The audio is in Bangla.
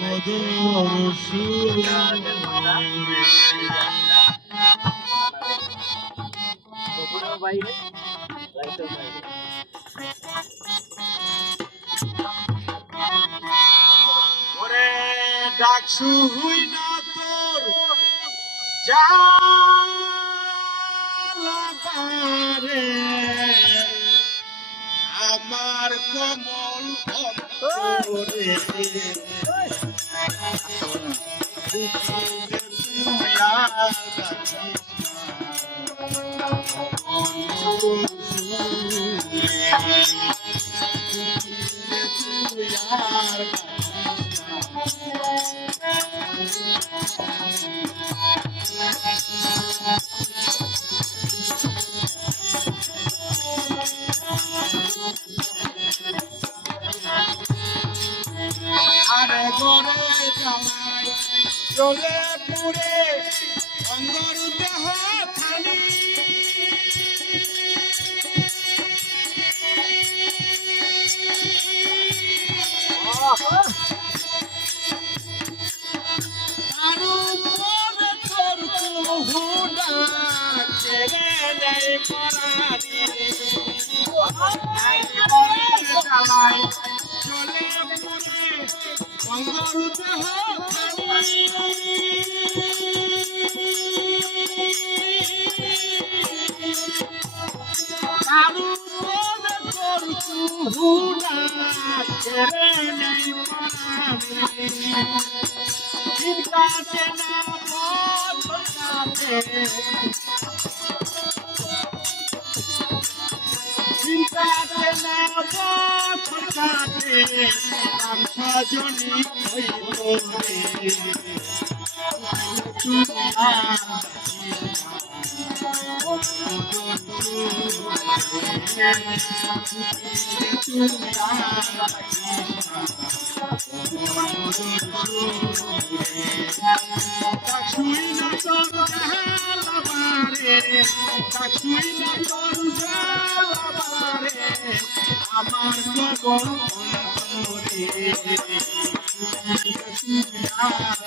মধুর সুরে ওরে ডাকসু হই না তোর জালাবারে আমার কমল অন্তরে আরে গরে জামাই চলে পুরে অঙ্গর দেহ খালি আরো মনে তোর হুডা ছেড়ে নেই পরানি জামাই চলে পুরে অঙ্গর দেহ খালি আরো মনে তোর হুডা ছেড়ে নেই পরানি চিন্তাতে না বলতে চিন্তাতে না বলতে রাম সজনী হইল রে শুই না তোর জালাবারে শুই না তোর জালাবারে আমার কবর অন্তরে তুমি আর